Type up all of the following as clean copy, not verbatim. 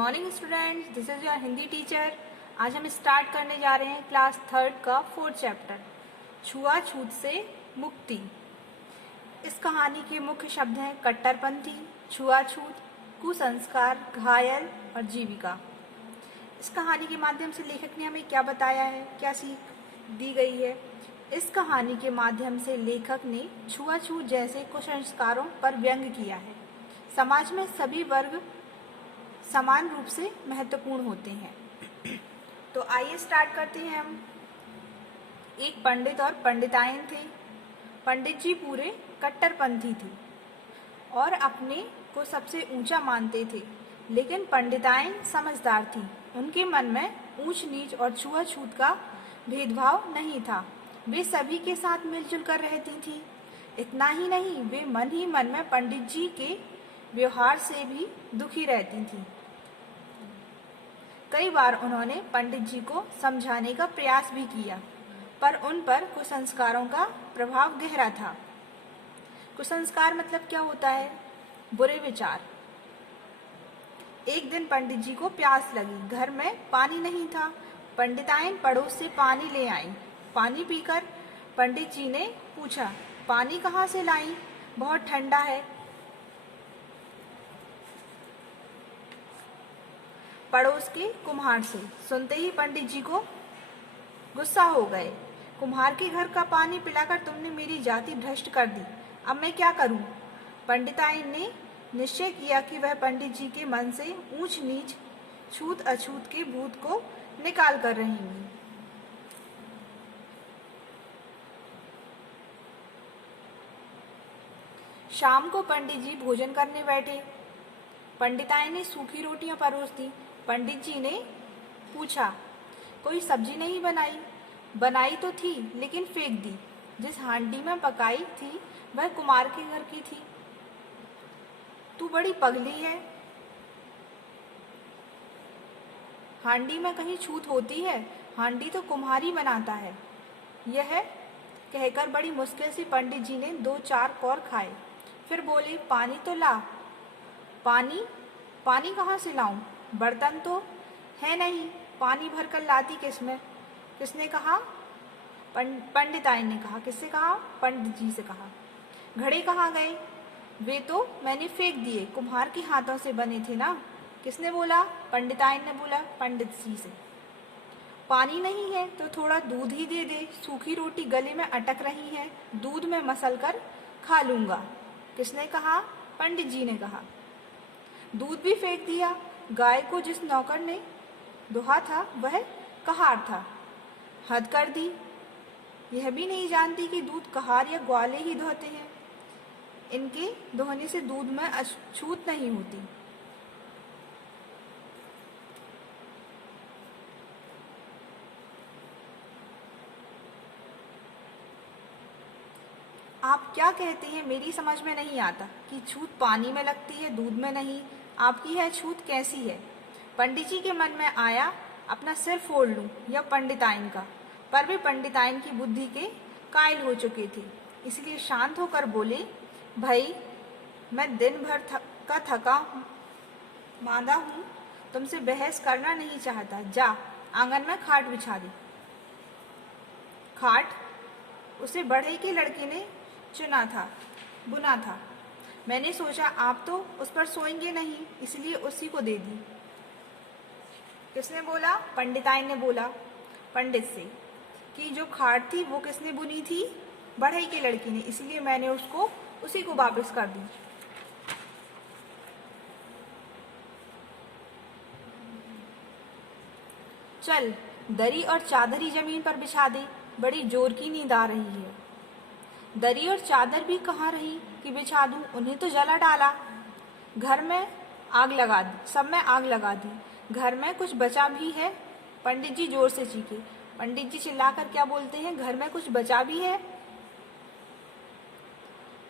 Morning students, this is your Hindi teacher. आज हम start करने जा रहे हैं क्लास थर्ड का फोर्थ चैप्टर, छुआछूत से मुक्ति। इस कहानी के मुख्य शब्द हैं कट्टरपंथी, छुआछूत, कुसंस्कार, घायल और जीविका। इस कहानी के माध्यम से लेखक ने हमें क्या बताया है, क्या सीख दी गई है? इस कहानी के माध्यम से लेखक ने छुआछूत जैसे कुसंस्कारों पर व्यंग किया है। समाज में सभी वर्ग समान रूप से महत्वपूर्ण होते हैं। तो आइए स्टार्ट करते हैं हम। एक पंडित और पंडिताइन थे। पंडित जी पूरे कट्टरपंथी थे और अपने को सबसे ऊंचा मानते थे, लेकिन पंडिताइन समझदार थी। उनके मन में ऊंच नीच और छुआछूत का भेदभाव नहीं था। वे सभी के साथ मिलजुल कर रहती थी। इतना ही नहीं, वे मन ही मन में पंडित जी के व्यवहार से भी दुखी रहती थी। कई बार उन्होंने पंडित जी को समझाने का प्रयास भी किया, पर उन पर कुसंस्कारों का प्रभाव गहरा था। कुसंस्कार मतलब क्या होता है? बुरे विचार। एक दिन पंडित जी को प्यास लगी। घर में पानी नहीं था। पंडिताइन पड़ोस से पानी ले आई। पानी पीकर पंडित जी ने पूछा, पानी कहाँ से लाई? बहुत ठंडा है। पड़ोस के कुम्हार से। सुनते ही पंडित जी को गुस्सा हो गए। कुम्हार के घर का पानी पिलाकर तुमने मेरी जाति भ्रष्ट कर दी। अब मैं क्या करूं? पंडिताइन ने निश्चय किया कि वह पंडित जी के मन से ऊंच नीच, छूत अछूत के भूत को निकाल कर रहेंगी। शाम को पंडित जी भोजन करने बैठे। पंडिताइन ने सूखी रोटियां परोस दी। पंडित जी ने पूछा, कोई सब्जी नहीं बनाई? बनाई तो थी, लेकिन फेंक दी। जिस हांडी में पकाई थी वह कुम्हार के घर की थी। तू बड़ी पगली है। हांडी में कहीं छूत होती है? हांडी तो कुम्हारी बनाता है। यह कहकर बड़ी मुश्किल से पंडित जी ने 2-4 कौर खाए। फिर बोले, पानी तो ला। पानी कहाँ से लाऊं? बर्तन तो है नहीं। पानी भरकर लाती किसने कहा? पंडिताइन ने कहा। किससे कहा? पंडित जी से कहा। घड़े कहाँ गए? वे तो मैंने फेंक दिए। कुम्हार के हाथों से बने थे ना। किसने बोला? पंडिताइन ने बोला पंडित जी से। पानी नहीं है तो थोड़ा दूध ही दे दे। सूखी रोटी गले में अटक रही है, दूध में मसल कर खा लूंगा। किसने कहा? पंडित जी ने कहा। दूध भी फेंक दिया। गाय को जिस नौकर ने दुहा था वह कहार था। हद कर दी। यह भी नहीं जानती कि दूध कहार या ग्वाले ही दुहते हैं। इनके दोहने से दूध में अछूत नहीं होती। आप क्या कहते हैं? मेरी समझ में नहीं आता कि छूत पानी में लगती है, दूध में नहीं। आपकी यह छूत कैसी है? पंडित जी के मन में आया अपना सिर फोड़ लूं या पंडिताइन का, पर वे पंडिताइन की बुद्धि के कायल हो चुके थे, इसलिए शांत होकर बोले, भाई मैं दिन भर का थका मांदा हूँ, तुमसे बहस करना नहीं चाहता। जा आंगन में खाट बिछा दी। खाट उसे बढ़ई के लड़के ने बुना था। मैंने सोचा आप तो उस पर सोएंगे नहीं, इसलिए उसी को दे दी। किसने बोला? पंडिताइन ने बोला पंडित से कि जो खाट थी वो किसने बुनी थी? बढ़ई के लड़की ने, इसलिए मैंने उसको उसी को वापस कर दी। चल दरी और चादर जमीन पर बिछा दे, बड़ी जोर की नींद आ रही है। दरी और चादर भी कहाँ रही कि बिछा दूं? उन्हें तो जला डाला। घर में आग लगा दी, सब में आग लगा दी। घर में कुछ बचा भी है? पंडित जी जोर से चीखे। पंडित जी चिल्लाकर क्या बोलते हैं? घर में कुछ बचा भी है?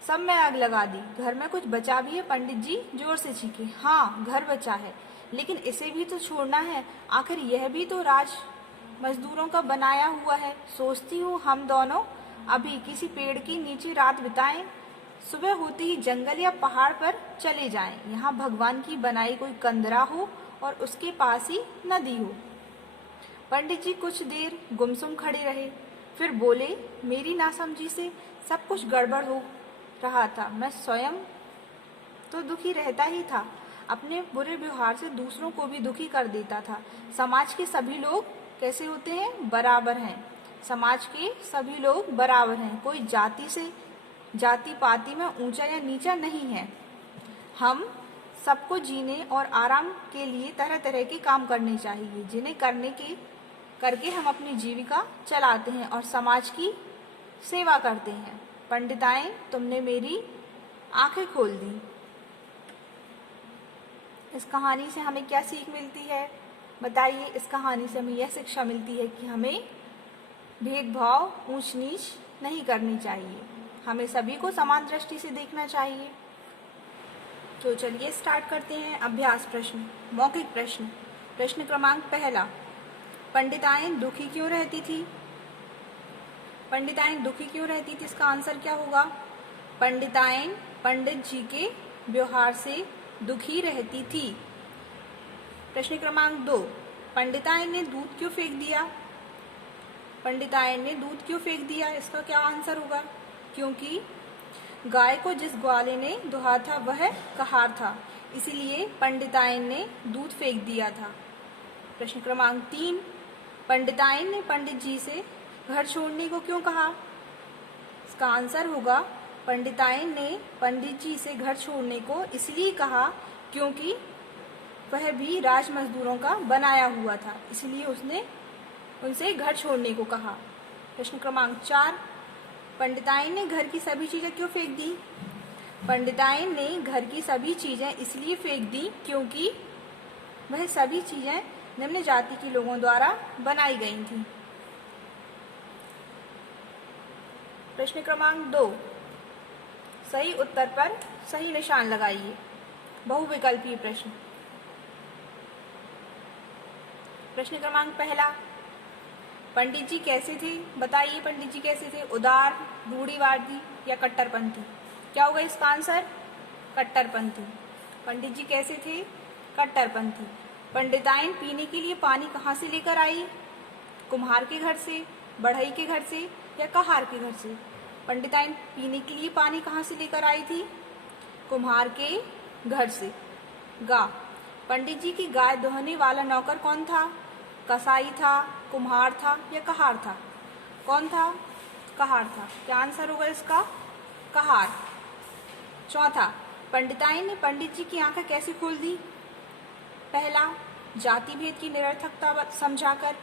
सब में आग लगा दी। घर में कुछ बचा भी है? पंडित जी जोर से चीखे। हाँ, घर बचा है, लेकिन इसे भी तो छोड़ना है। आखिर यह भी तो राज मजदूरों का बनाया हुआ है। सोचती हूँ हम दोनों अभी किसी पेड़ के नीचे रात बिताएं, सुबह होते ही जंगल या पहाड़ पर चले जाएं। यहाँ भगवान की बनाई कोई कंदरा हो और उसके पास ही नदी हो। पंडित जी कुछ देर गुमसुम खड़े रहे, फिर बोले, मेरी नासमझी से सब कुछ गड़बड़ हो रहा था। मैं स्वयं तो दुखी रहता ही था, अपने बुरे व्यवहार से दूसरों को भी दुखी कर देता था। समाज के सभी लोग कैसे होते हैं? बराबर हैं। समाज के सभी लोग बराबर हैं। कोई जाति पाति में ऊंचा या नीचा नहीं है। हम सबको जीने और आराम के लिए तरह तरह के काम करने चाहिए, जिन्हें करके हम अपनी जीविका चलाते हैं और समाज की सेवा करते हैं। पंडिताएं, तुमने मेरी आंखें खोल दी। इस कहानी से हमें क्या सीख मिलती है? बताइए। इस कहानी से हमें यह शिक्षा मिलती है कि हमें भेदभाव, ऊंच नीच नहीं करनी चाहिए। हमें सभी को समान दृष्टि से देखना चाहिए। तो चलिए स्टार्ट करते हैं। अभ्यास प्रश्न, मौखिक प्रश्न। प्रश्न क्रमांक पहला, पंडिताएं दुखी क्यों रहती थी? पंडिताएं दुखी क्यों रहती थी? इसका आंसर क्या होगा? पंडिताएं पंडित जी के व्यवहार से दुखी रहती थी। प्रश्न क्रमांक 2, पंडिताएं ने दूध क्यों फेंक दिया? पंडिताएं ने दूध क्यों फेंक दिया? इसका क्या आंसर होगा? क्योंकि गाय को जिस ग्वाले ने दुहा था वह कहार था, इसलिए पंडिताएं ने दूध फेंक दिया था। प्रश्न क्रमांक 3, पंडिताएं ने पंडित जी से घर छोड़ने को क्यों कहा? इसका आंसर होगा, पंडिताएं ने पंडित जी से घर छोड़ने को इसलिए कहा क्योंकि वह भी राज मजदूरों का बनाया हुआ था, इसलिए उसने उनसे घर छोड़ने को कहा। प्रश्न क्रमांक 4, पंडिताएं ने घर की सभी चीजें क्यों फेंक दी? पंडिताएं ने घर की सभी चीजें इसलिए फेंक दी क्योंकि वह सभी चीजें निम्न जाति के लोगों द्वारा बनाई गई थी। प्रश्न क्रमांक 2, सही उत्तर पर सही निशान लगाइए। बहुविकल्पीय प्रश्न। प्रश्न क्रमांक पहला, पंडित जी कैसे थे? बताइए पंडित जी कैसे थे? उदार, रूढ़िवादी या कट्टरपंथी? क्या होगा इसका आंसर? कट्टरपंथी। पंडित जी कैसे थे? कट्टरपंथी। पंडिताएं पीने के लिए पानी कहाँ से लेकर आई? कुम्हार के घर से, बढ़ई के घर से या कहार के घर से? पंडिताएं पीने के लिए पानी कहाँ से लेकर आई थी? कुम्हार के घर से। गा, पंडित जी की गाय दोहने वाला नौकर कौन था? कसाई था, कुम्हार था या कहार था? कौन था? कहार था। क्या आंसर होगा इसका? कहार। चौथा, पंडिताएं ने पंडित जी की आंखें कैसे खोल दी? पहला, जाति भेद की निरर्थकता समझाकर।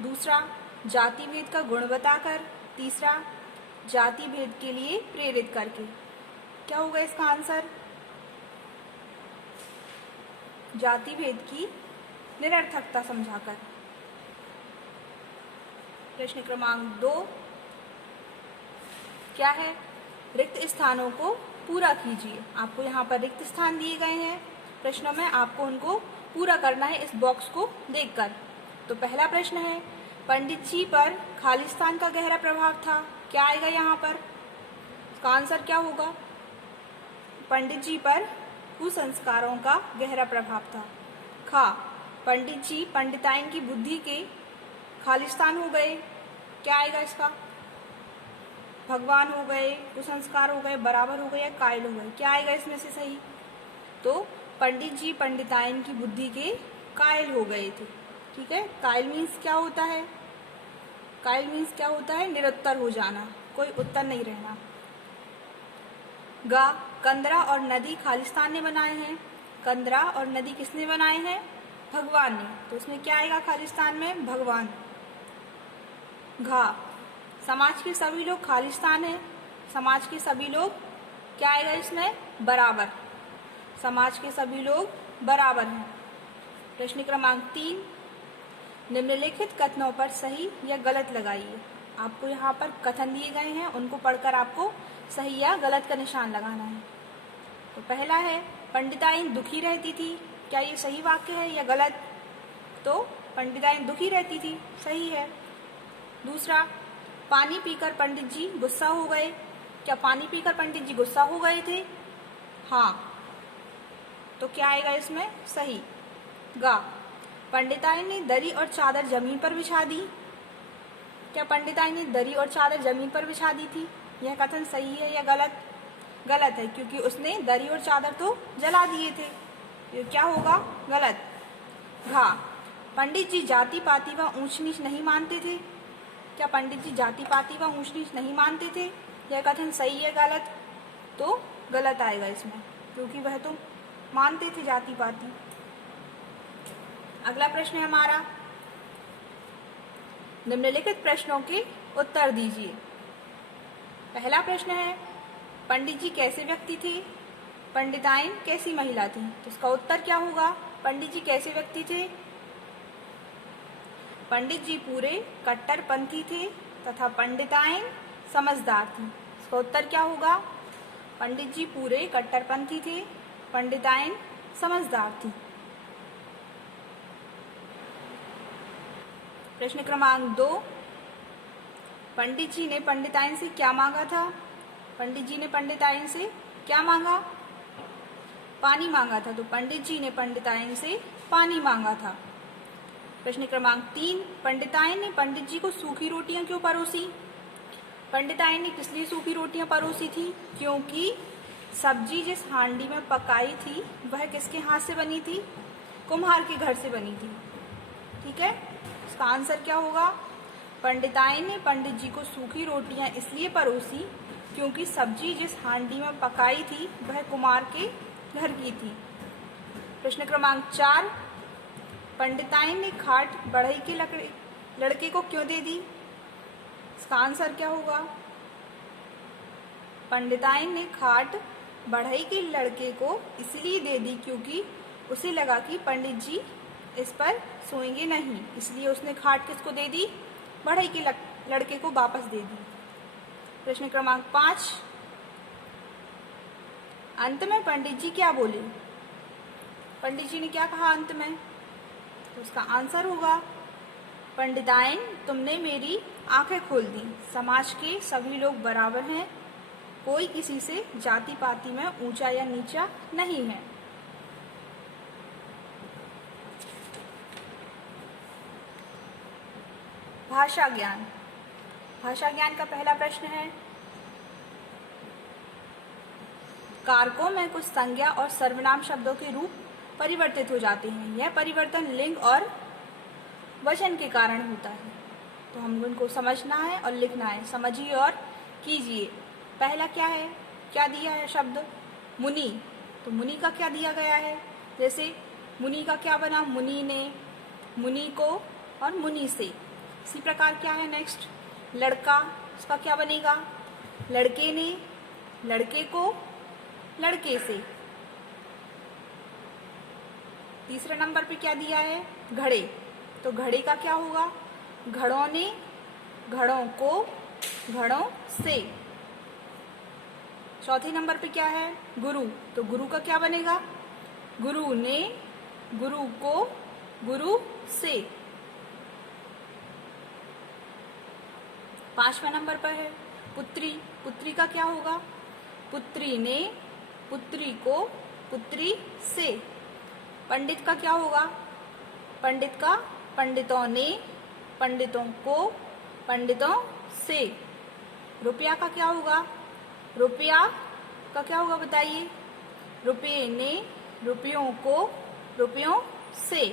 दूसरा, जाति भेद का गुण बताकर। तीसरा, जाति भेद के लिए प्रेरित करके। क्या होगा इसका आंसर? जाति भेद की निरर्थकता समझाकर। प्रश्न क्रमांक 2 क्या है? रिक्त स्थानों को पूरा कीजिए। आपको यहाँ पर रिक्त स्थान दिए गए हैं प्रश्नों में, आपको उनको पूरा करना है इस बॉक्स को देखकर। तो पहला प्रश्न है, पंडित जी पर खालिस्तान का गहरा प्रभाव था। क्या आएगा यहाँ पर? इसका आंसर क्या होगा? पंडित जी पर कुसंस्कारों का गहरा प्रभाव था। खा, पंडित जी पंडिताइन की बुद्धि के खालिस्तान हो गए। क्या आएगा इसका? भगवान हो गए, कुसंस्कार हो गए, बराबर हो गए या कायल हो गए? क्या आएगा इसमें से सही? तो पंडित जी पंडिताइन की बुद्धि के कायल हो गए थे। ठीक है, कायल मीन्स क्या होता है? कायल मीन्स क्या होता है? निरुत्तर हो जाना, कोई उत्तर नहीं रहना। गा, कंदरा और नदी खालिस्तान ने बनाए हैं। कंदरा और नदी किसने बनाए हैं? भगवान ने। तो उसमें क्या आएगा खालिस्तान में? भगवान। घा, समाज के सभी लोग खालिस्तान है। समाज के सभी लोग क्या आएगा इसमें? बराबर। समाज के सभी लोग बराबर हैं। प्रश्न क्रमांक 3, निम्नलिखित कथनों पर सही या गलत लगाइए। आपको यहाँ पर कथन दिए गए हैं, उनको पढ़कर आपको सही या गलत का निशान लगाना है। तो पहला है, पंडिताइन दुखी रहती थी। क्या ये सही वाक्य है या गलत? तो पंडिताइन दुखी रहती थी, सही है। दूसरा, पानी पीकर पंडित जी गुस्सा हो गए। क्या पानी पीकर पंडित जी गुस्सा हो गए थे? हाँ। तो क्या आएगा इसमें? सही। गा, पंडिताई ने दरी और चादर जमीन पर बिछा दी। क्या पंडिताई ने दरी और चादर जमीन पर बिछा दी थी? यह कथन सही है या गलत? गलत है, क्योंकि उसने दरी और चादर तो जला दिए थे। ये क्या होगा? गलत। घा, पंडित जी जाति पाति व ऊंच नीच नहीं मानते थे। क्या पंडित जी जाति पाति व ऊंच नीच नहीं मानते थे? यह कथन सही है गलत? तो गलत आएगा इसमें, क्योंकि वह तो मानते थे जाति पाति। अगला प्रश्न है हमारा, निम्नलिखित प्रश्नों के उत्तर दीजिए। पहला प्रश्न है, पंडित जी कैसे व्यक्ति थे? पंडिताइन कैसी महिला थी? तो इसका उत्तर क्या होगा? पंडित जी कैसे व्यक्ति थे? पंडित जी पूरे कट्टरपंथी थे तथा पंडिताइन समझदार थी। इसका उत्तर क्या होगा? पंडित जी पूरे कट्टरपंथी थे, पंडिताइन समझदार थी। प्रश्न क्रमांक 2, पंडित जी ने पंडिताइन से क्या मांगा था? पंडित जी ने पंडिताइन से क्या मांगा? पानी मांगा था। तो पंडित जी ने पंडिताइन से पानी मांगा था। प्रश्न क्रमांक 3, पंडिताइन ने पंडित जी को सूखी रोटियां क्यों परोसी? पंडिताइन ने किस लिए सूखी रोटियां परोसी थी? क्योंकि सब्जी जिस हांडी में पकाई थी वह किसके हाथ से बनी थी? कुम्हार के घर से बनी थी। ठीक है, इसका आंसर क्या होगा? पंडिताइन ने पंडित जी को सूखी रोटियां इसलिए परोसी क्योंकि सब्जी जिस हांडी में पकाई थी वह कुम्हार के घर की थी। प्रश्न क्रमांक 4, पंडिताइन ने खाट बढ़ई के लड़के को क्यों दे दी? इसका आंसर क्या होगा? पंडिताइन ने खाट बढ़ई के लड़के को इसलिए दे दी क्योंकि उसे लगा कि पंडित जी इस पर सोएंगे नहीं, इसलिए उसने खाट किसको दे दी? बढ़ई के लड़के को वापस दे दी। प्रश्न क्रमांक 5, अंत में पंडित जी क्या बोले? पंडित जी ने क्या कहा अंत में? तो उसका आंसर होगा, पंडिताइन तुमने मेरी आंखें खोल दी, समाज के सभी लोग बराबर हैं, कोई किसी से जाति पाति में ऊंचा या नीचा नहीं है। भाषा ज्ञान। भाषा ज्ञान का पहला प्रश्न है, कारकों में कुछ संज्ञा और सर्वनाम शब्दों के रूप परिवर्तित हो जाते हैं। यह परिवर्तन लिंग और वचन के कारण होता है। तो हम उनको समझना है और लिखना है। समझिए और कीजिए। पहला क्या है? क्या दिया है शब्द? मुनि। तो मुनि का क्या दिया गया है? जैसे मुनि का क्या बना? मुनि ने, मुनि को और मुनि से। इसी प्रकार क्या है नेक्स्ट? लड़का, उसका क्या बनेगा? लड़के ने, लड़के को, लड़के से। तीसरे नंबर पे क्या दिया है? घड़े। तो घड़े का क्या होगा? घड़ों ने, घड़ों को, घड़ों से। चौथे नंबर पे क्या है? गुरु। तो गुरु का क्या बनेगा? गुरु ने, गुरु को, गुरु से। पांचवें नंबर पर है पुत्री। पुत्री का क्या होगा? पुत्री ने, पुत्री को, पुत्री से। पंडित का क्या होगा? पंडित का पंडितों ने, पंडितों को, पंडितों से। रुपया का क्या होगा? रुपया का क्या होगा बताइए? रुपये ने, रुपयों को, रुपयों से।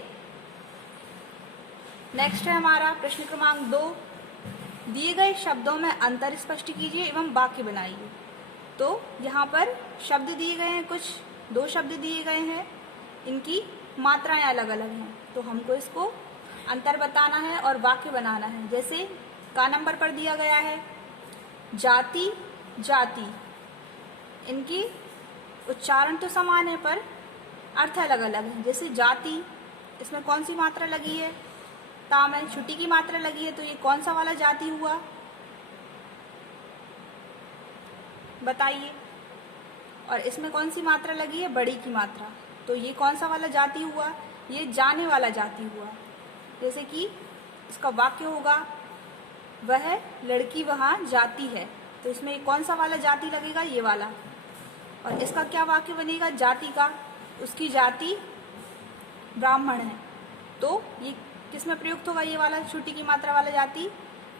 नेक्स्ट है हमारा प्रश्न क्रमांक 2, दिए गए शब्दों में अंतर स्पष्ट कीजिए एवं वाक्य बनाइए। तो यहाँ पर शब्द दिए गए हैं, कुछ 2 शब्द दिए गए हैं, इनकी मात्राएं अलग अलग हैं। तो हमको इसको अंतर बताना है और वाक्य बनाना है। जैसे का नंबर पर दिया गया है जाति, जाति। इनकी उच्चारण तो समान है पर अर्थ अलग अलग है। जैसे जाति, इसमें कौन सी मात्रा लगी है? ता में छुट्टी की मात्रा लगी है, तो ये कौन सा वाला जाति हुआ बताइए। और इसमें कौन सी मात्रा लगी है? बड़ी की मात्रा, तो ये कौन सा वाला जाति हुआ? ये जाने वाला जाति हुआ। जैसे कि इसका वाक्य होगा वह लड़की वहाँ जाती है, तो इसमें कौन सा वाला जाति लगेगा? ये वाला। और इसका क्या वाक्य बनेगा जाति का? उसकी जाति ब्राह्मण है। तो ये किस में प्रयुक्त होगा, ये वाला छोटी की मात्रा वाला जाति,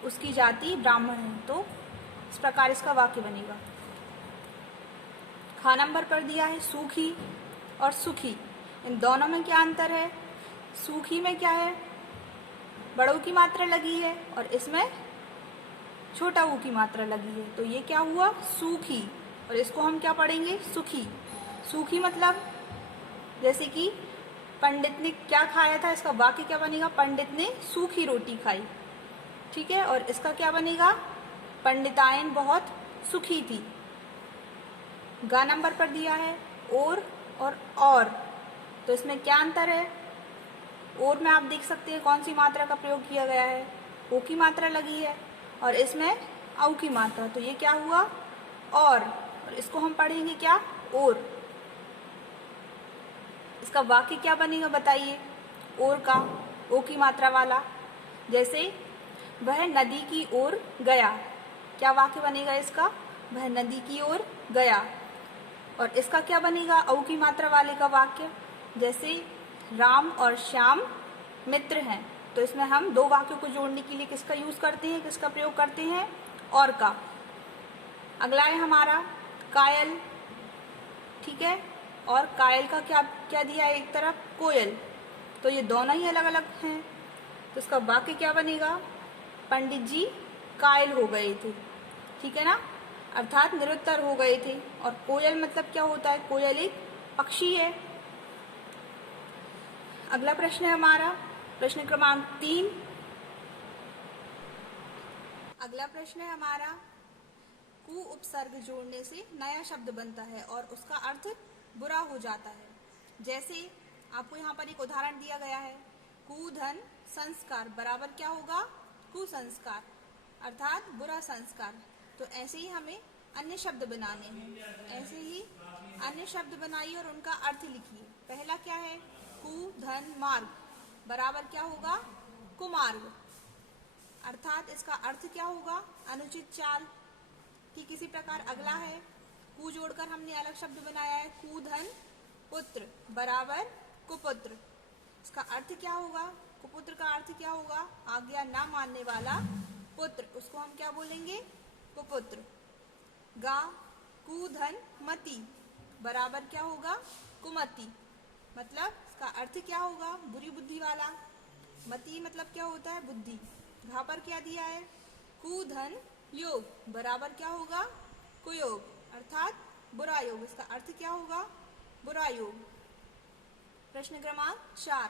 उसकी जाति ब्राह्मण है। तो इस प्रकार इसका वाक्य बनेगा। खा नंबर पर दिया है सूखी और सुखी, इन दोनों में क्या अंतर है। सूखी में क्या है, बड़ों की मात्रा लगी है और इसमें छोटा ऊ की मात्रा लगी है। तो ये क्या हुआ, सूखी। और इसको हम क्या पढ़ेंगे, सुखी। सूखी मतलब जैसे कि पंडित ने क्या खाया था, इसका वाक्य क्या बनेगा, पंडित ने सूखी रोटी खाई। ठीक है। और इसका क्या बनेगा, पंडितायन बहुत सुखी थी। गा नंबर पर दिया है और तो इसमें क्या अंतर है। और में आप देख सकते हैं कौन सी मात्रा का प्रयोग किया गया है, ओ की मात्रा लगी है और इसमें औ की मात्रा। तो ये क्या हुआ, और इसको हम पढ़ेंगे क्या, और। इसका वाक्य क्या बनेगा बताइए, और का ओ की मात्रा वाला। जैसे वह नदी की ओर गया, क्या वाक्य बनेगा इसका, वह नदी की ओर गया। और इसका क्या बनेगा, औ की मात्रा वाले का वाक्य। जैसे राम और श्याम मित्र हैं। तो इसमें हम दो वाक्यों को जोड़ने के लिए किसका यूज करते हैं, किसका प्रयोग करते हैं, और का। अगला है हमारा कायल। ठीक है। और कायल का क्या क्या दिया है, एक तरफ कोयल। तो ये दोनों ही अलग अलग हैं। तो इसका वाक्य क्या बनेगा, पंडित जी कायल हो गए थे। ठीक है ना, अर्थात निरुत्तर हो गए थे। और कोयल मतलब क्या होता है, कोयल एक पक्षी है। अगला प्रश्न है हमारा प्रश्न क्रमांक 3। अगला प्रश्न है हमारा, कु उपसर्ग जोड़ने से नया शब्द बनता है और उसका अर्थ बुरा हो जाता है। जैसे आपको यहाँ पर एक उदाहरण दिया गया है, कुधन संस्कार बराबर क्या होगा, कुसंस्कार, अर्थात बुरा संस्कार। तो ऐसे ही हमें अन्य शब्द बनाने हैं। ऐसे ही अन्य शब्द बनाइए और उनका अर्थ लिखिए। पहला क्या है, कुधन मार्ग बराबर क्या होगा, कुमार्ग, अर्थात इसका अर्थ क्या होगा, अनुचित चाल। ठीक इसी प्रकार अगला है, कु जोड़कर हमने अलग शब्द बनाया है, कुधन पुत्र बराबर कुपुत्र। इसका अर्थ क्या होगा, कुपुत्र का अर्थ क्या होगा, आज्ञा ना मानने वाला पुत्र, उसको हम क्या बोलेंगे, कुपुत्र। गा कुधन मति बराबर क्या होगा, कुमति, मतलब इसका अर्थ क्या होगा, बुरी बुद्धि वाला। मति मतलब क्या होता है, बुद्धि। घा पर क्या दिया है, कुधन योग बराबर क्या होगा, कुयोग, अर्थात बुरा योग। इसका अर्थ क्या होगा, बुरा योग। प्रश्न क्रमांक 4,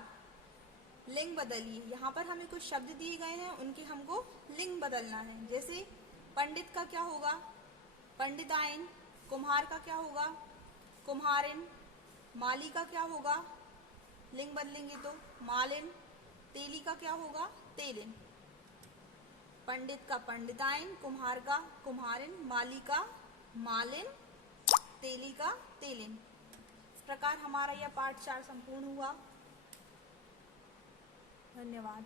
लिंग बदलिए। यहाँ पर हमें कुछ शब्द दिए गए हैं, उनके हमको लिंग बदलना है। जैसे पंडित का क्या होगा, पंडितायन। कुम्हार का क्या होगा, कुम्हारिन। माली का क्या होगा, लिंग बदलेंगे तो मालिन। तेली का क्या होगा, तेलिन। पंडित का पंडितायन, कुम्हार का कुम्हारिन, माली का मालिन, तेली का तेलिन। इस प्रकार हमारा यह पाठ 4 संपूर्ण हुआ। धन्यवाद।